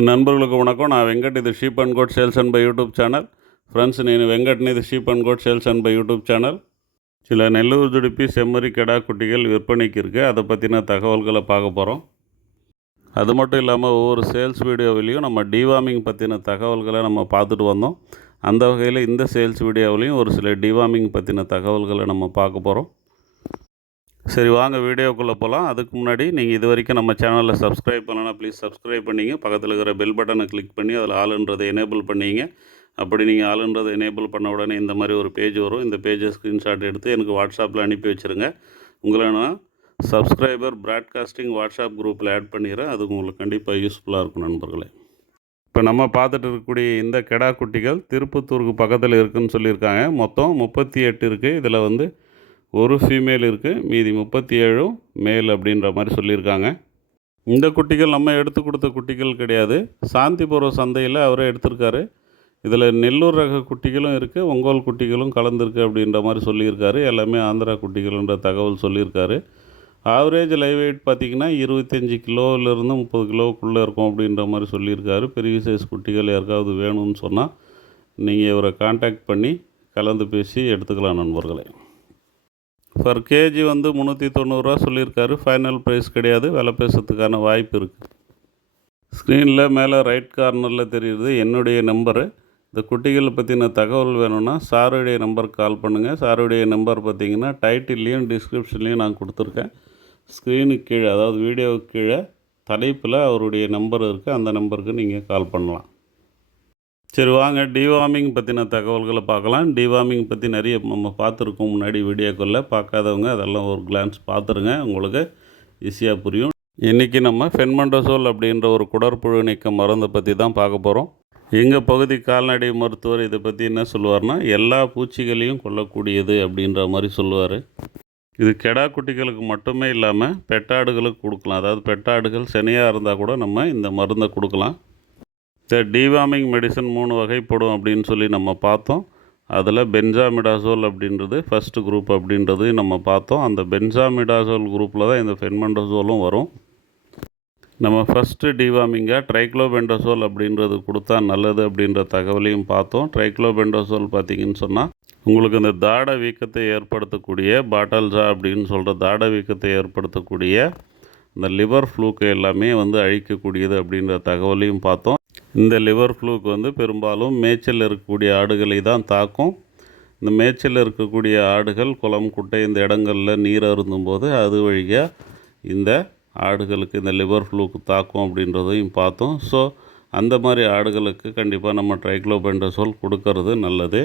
నన్బర్లకు వణకం నా వెంకట్ ఇది sheep and goat sales and buy YouTube channel friends నేను వెంకట్ని ఇది sheep and goat sales and buy YouTube channel சில நெல்லூர் துடிப்பி செம்மறி கிடா குட்டிகள் விற்பனைக்கு இருக்குது அதை பற்றின தகவல்களை பார்க்க போகிறோம் அது மட்டும் இல்லாமல் ஒவ்வொரு சேல்ஸ் வீடியோவிலையும் நம்ம டிவார்மிங் பற்றின தகவல்களை நம்ம பார்த்துட்டு வந்தோம். அந்த வகையில் இந்த சேல்ஸ் வீடியோவிலையும் ஒரு சில டிவார்மிங் பற்றின தகவல்களை நம்ம பார்க்க போகிறோம் சரி வாங்க வீடியோக்குள்ளே போகலாம் அதுக்கு முன்னாடி நீங்கள் இது வரைக்கும் நம்ம சேனலில் சப்ஸ்கிரைப் பண்ணலன்னா ப்ளீஸ் சப்ஸ்கிரைப் பண்ணிங்க. பக்கத்தில் இருக்கிற பெல் பட்டனை கிளிக் பண்ணி அதில் ஆளுன்றதை எனேபிள் பண்ணிங்க. அப்படி நீங்கள் ஆளுன்றதை எனேபிள் பண்ண உடனே இந்த மாதிரி ஒரு பேஜ் வரும். இந்த பேஜை ஸ்க்ரீன்ஷாட் எடுத்து எனக்கு வாட்ஸ்அப்பில் அனுப்பி வச்சுருங்க. உங்களை நான் சப்ஸ்கிரைபர் ப்ராட்காஸ்டிங் வாட்ஸ்அப் குரூப்பில் ஆட் பண்ணிடுறேன். அது உங்களுக்கு கண்டிப்பாக யூஸ்ஃபுல்லாக இருக்கும் நண்பர்களே. இப்போ நம்ம பார்த்துட்டு இருக்கக்கூடிய இந்த கெடா குட்டிகள் திருப்பத்தூருக்கு பக்கத்தில் இருக்குதுன்னு சொல்லியிருக்காங்க. மொத்தம் முப்பத்தி எட்டு இருக்குது இதில் வந்து ஒரு ஃபீமேல் இருக்குது மீதி முப்பத்தி ஏழும் மேல் அப்படின்ற மாதிரி சொல்லியிருக்காங்க. இந்த குட்டிகள் நம்ம எடுத்து கொடுத்த குட்டிகள் கிடையாது. சாந்திபுரம் சந்தையில் அவரே எடுத்திருக்காரு. இதில் நெல்லூர் ரக குட்டிகளும் இருக்குது ஒங்கோல் குட்டிகளும் கலந்துருக்கு அப்படின்ற மாதிரி சொல்லியிருக்காரு. எல்லாமே ஆந்திரா குட்டிகள்ன்ற தகவல் சொல்லியிருக்காரு. ஆவரேஜ் லைவ் வெயிட் பார்த்திங்கன்னா இருபத்தஞ்சி கிலோவிலேருந்து முப்பது கிலோவுக்குள்ளே இருக்கும் அப்படின்ற மாதிரி சொல்லியிருக்காரு. பெரிய சைஸ் குட்டிகள் யாருக்காவது வேணும்னு சொன்னால் நீங்கள் இவரை காண்டாக்ட் பண்ணி கலந்து பேசி எடுத்துக்கலாம் நண்பர்களே. பர் கேஜி வந்து முந்நூற்றி தொண்ணூறுரூவா சொல்லியிருக்காரு. ஃபைனல் ப்ரைஸ் கிடையாது. விலை பேசுறதுக்கான வாய்ப்பு இருக்குது ஸ்க்ரீனில் மேலே ரைட் கார்னரில் தெரியுது. என்னுடைய நம்பரு இந்த குட்டிகளை பற்றின தகவல் வேணும்னா சாருடைய நம்பருக்கு கால் பண்ணுங்கள் சாருடைய நம்பர் பார்த்தீங்கன்னா டைட்டில்லையும் டிஸ்கிரிப்ஷன்லேயும் நான் கொடுத்துருக்கேன். ஸ்க்ரீனுக்கு கீழே அதாவது வீடியோவுக்கு கீழே தலைப்பில் அவருடைய நம்பர் இருக்குது அந்த நம்பருக்கு நீங்கள் கால் பண்ணலாம். சரி வாங்க. டிவார்மிங் பற்றின தகவல்களை பார்க்கலாம். டிவார்மிங் பற்றி நிறைய நம்ம பார்த்துருக்கோம் முன்னாடி வீடியோக்குள்ளே பார்க்காதவங்க அதெல்லாம் ஒரு கிளான்ஸ் பார்த்துருங்க. உங்களுக்கு ஈஸியாக புரியும். இன்றைக்கி நம்ம ஃபென்மண்டசோல் அப்படின்ற ஒரு குடற்புழு நீக்க மருந்தை பற்றி தான் பார்க்க போகிறோம் எங்கள் பகுதி கால்நடை மருத்துவர் இதை பற்றி என்ன சொல்லுவார்னா எல்லா பூச்சிகளையும் கொல்லக்கூடியது அப்படின்ற மாதிரி சொல்லுவார். இது கெடா குட்டிகளுக்கு மட்டுமே இல்லாமல் பெட்டாடுகளுக்கு கொடுக்கலாம். அதாவது பெட்டாடுகள் சனியாக இருந்தால் கூட நம்ம இந்த மருந்தை கொடுக்கலாம். த டிவார்மிங் மெடிசன் மூணு வகைப்படும் அப்படின்னு சொல்லி நம்ம பார்த்தோம். அதில் பென்ஜாமிடாசோல் அப்படின்றது ஃபஸ்ட்டு குரூப் அப்படின்றது நம்ம பார்த்தோம். அந்த பென்ஜாமிடாசோல் குரூப்பில் தான் இந்த ஃபென்மண்டசோலும் வரும். நம்ம ஃபஸ்ட்டு டிவார்மிங்காக ட்ரைக்ளோபெண்டசோல் அப்படின்றது கொடுத்தா நல்லது அப்படின்ற தகவலையும் பார்த்தோம். ட்ரைக்ளோபெண்டசோல் பார்த்திங்கன்னு சொன்னால் உங்களுக்கு இந்த தாட வீக்கத்தை ஏற்படுத்தக்கூடிய பாட்டல்ஸா அப்படின்னு சொல்கிற தாட வீக்கத்தை ஏற்படுத்தக்கூடிய இந்த லிவர் ஃப்ளூக்கு எல்லாமே வந்து அழிக்கக்கூடியது அப்படின்ற தகவலையும் பார்த்தோம். இந்த லிவர் ஃப்ளூக்கு வந்து பெரும்பாலும் மேய்ச்சல் இருக்கக்கூடிய ஆடுகளை தான் தாக்கும். இந்த மேய்ச்சல் இருக்கக்கூடிய ஆடுகள் குளம் குட்டை இந்த இடங்களில் நீர் அருந்தும்போது அது வழியாக இந்த ஆடுகளுக்கு இந்த லிவர் ஃப்ளூக்கு தாக்கும் அப்படின்றதையும் பார்த்தோம். ஸோ அந்த மாதிரி ஆடுகளுக்கு கண்டிப்பாக நம்ம ட்ரைக்ளோபெண்டசோல் கொடுக்கறது நல்லது.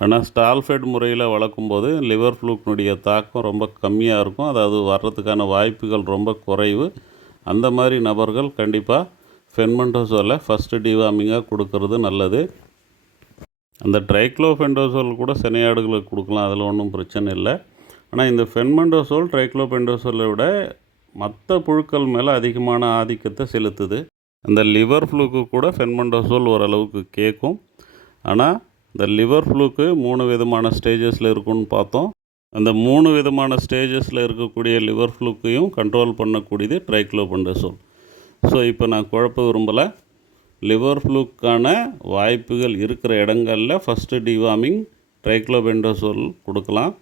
ஆனால் ஸ்டால்ஃபெட் முறையில் வளர்க்கும்போது லிவர் ஃப்ளூக்கினுடைய தாக்கம் ரொம்ப கம்மியாக இருக்கும். அதாவது வர்றதுக்கான வாய்ப்புகள் ரொம்ப குறைவு. அந்த மாதிரி நபர்கள் கண்டிப்பாக ஃபென்மெண்டோசோலை ஃபஸ்ட்டு டிவார்மிங்காக கொடுக்கறது நல்லது. அந்த ட்ரைக்ளோஃபெண்டோசோல் கூட சினையாடுகளுக்கு கொடுக்கலாம் அதில் ஒன்றும் பிரச்சனை இல்லை. ஆனால் இந்த ஃபென்மெண்டோசோல் ட்ரைக்ளோபெண்டோசோலை விட மற்ற புழுக்கள் மேலே அதிகமான ஆதிக்கத்தை செலுத்துது. அந்த லிவர் ஃப்ளூக்கு கூட ஃபென்மெண்டோசோல் ஓரளவுக்கு கேட்கும். ஆனால் இந்த லிவர் ஃப்ளூக்கு மூணு விதமான ஸ்டேஜஸில் இருக்குன்னு பார்த்தோம். அந்த மூணு விதமான ஸ்டேஜஸில் இருக்கக்கூடிய லிவர் ஃப்ளூக்கையும் கண்ட்ரோல் பண்ணக்கூடியது ட்ரைக்ளோபெண்டோசோல் ஸோ இப்போ நான் குழப்ப விரும்பலை. லிவர் ஃப்ளூக்கான வாய்ப்புகள் இருக்கிற இடங்களில் ஃபஸ்ட்டு டிவார்மிங் ட்ரைக்ளோபெண்டோசோல் கொடுக்கலாம்.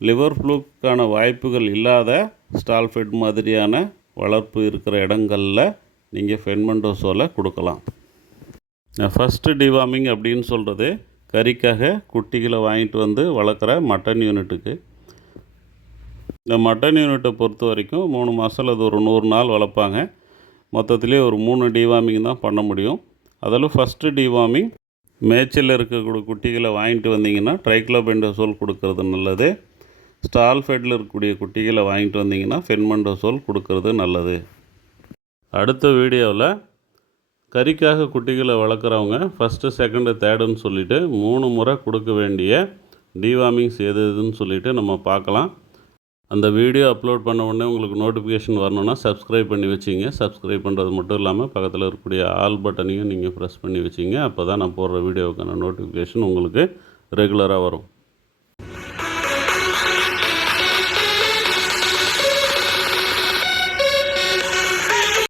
லிவர் ஃப்ளூக்கான வாய்ப்புகள் இல்லாத ஸ்டால்ஃபெட் மாதிரியான வளர்ப்பு இருக்கிற இடங்களில் நீங்கள் ஃபென்மெண்டோசோலை கொடுக்கலாம். ஃபஸ்ட்டு டிவார்மிங் அப்படின்னு சொல்கிறது கறிக்காக குட்டிகளை வாங்கிட்டு வந்து வளர்க்குற மட்டன் யூனிட்டுக்கு இந்த மட்டன் யூனிட்டை பொறுத்த வரைக்கும் மூணு மாதம் அது ஒரு நூறு நாள் வளர்ப்பாங்க. மொத்தத்துலேயே ஒரு மூணு டிவார்மிங் தான் பண்ண முடியும். அதில் ஃபஸ்ட்டு டிவார்மிங் மேய்ச்சலில் இருக்கக்கூடிய குட்டிகளை வாங்கிட்டு வந்தீங்கன்னா ட்ரைக்ளோபெண்டோசோல் கொடுக்கறது நல்லது. ஸ்டால் ஃபெட்டில் இருக்கக்கூடிய குட்டிகளை வாங்கிட்டு வந்தீங்கன்னா ஃபென்மெண்டோசோல் கொடுக்கறது நல்லது. அடுத்த வீடியோவில் கறிக்காக குட்டிகளை வளர்க்குறவங்க ஃபஸ்ட்டு செகண்டு தேர்டுன்னு சொல்லிவிட்டு மூணு முறை கொடுக்க வேண்டிய டிவார்மிங்ஸ் எது எதுன்னு சொல்லிவிட்டு நம்ம பார்க்கலாம். அந்த வீடியோ அப்லோட் பண்ண உடனே உங்களுக்கு நோட்டிஃபிகேஷன் வரணும்னா சப்ஸ்கிரைப் பண்ணி வச்சிங்க. சப்ஸ்கிரைப் பண்ணுறது மட்டும் இல்லாமல் பக்கத்தில் இருக்கக்கூடிய ஆல் பட்டனையும் நீங்கள் ப்ரெஸ் பண்ணி வச்சிங்க. அப்போ தான் நான் போடுற வீடியோவுக்கான நோட்டிஃபிகேஷன் உங்களுக்கு ரெகுலராக வரும்.